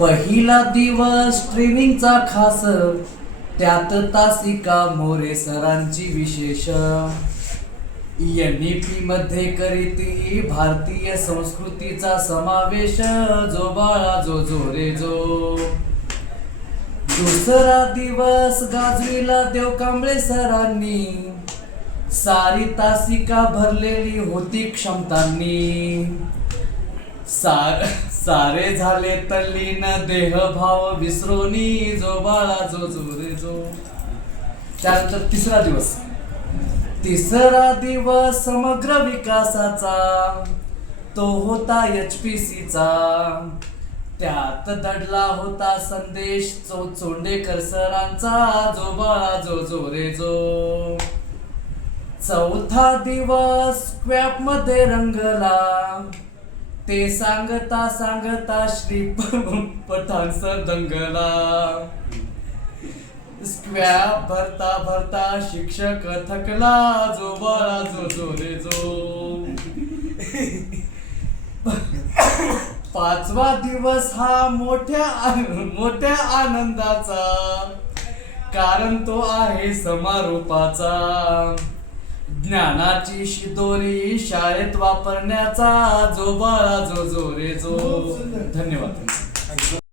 पहिला दिवस ट्रेनिंगचा खास, त्यात तासिका मोरे सरांची विशेष. NEP मध्ये करीती भारतीय संस्कृतीचा समावेश, जो बाळा जो जो रे जो. दुसरा दिवस गाजविला देव कांबळे सरांनी, सारी तासिका भरलेली होती क्षमतांनी. सारे झाले तल्लीन देह भाव विसरोनी, जो बाळा जो जो रे जो. त्यानंतर तिसरा दिवस समग्र विकासाचा, तो होता HPC चा. त्यात दडला होता संदेश चोंडेकर सरांचा, जो बाळा जो जो रे जो. चौथा दिवस स्क्वॅप मध्ये रंगला, ते सांगता सांगता श्री पठाण सर दंगला. स्क्वॅप भरता भरता शिक्षक थकला, जो बाळा जो जो रे जो. पाचवा दिवस हा मोठ्या आनंदाचा, कारण तो आहे समारोपाचा. ज्ञानाची शिदोरी शाळेत वापरण्याचा, जो बाळा जो जो रे जो. धन्यवाद.